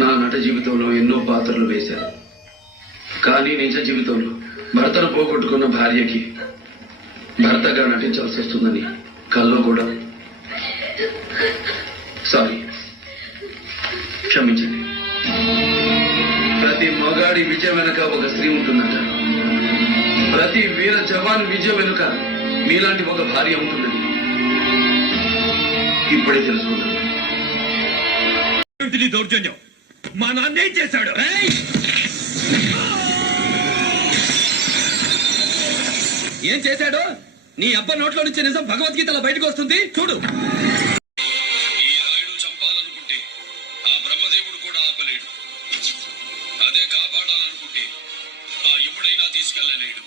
నా నట జీవితంలో ఎన్నో పాత్రలు వేశాను. కానీ నిజ జీవితంలో భర్తను పోగొట్టుకున్న భార్యకి భర్తగా నటించాల్సి వస్తుందని కల్లో కూడా. సారీ, క్షమించండి. ప్రతి మగాడి విజయం వెనుక ఒక స్త్రీ ఉంటుందట. ప్రతి వీర జవాన్ విజయం వెనుక మీలాంటి ఒక భార్య ఉంటుందని ఇప్పుడే తెలుసుకున్నాను. దౌర్జన్యం మా నాన్న ఏం చేశాడు? ఏం చేశాడు? నీ అబ్బ నోట్లో నుంచి నిజం భగవద్గీతలో బయటకు వస్తుంది చూడు. ఈ రాయుడు చంపాలనుకుంటే ఆ బ్రహ్మదేవుడు కూడా ఆపలేడు. అదే కాపాడాలనుకుంటే ఆ యముడైనా తీసుకెళ్ళలేడు.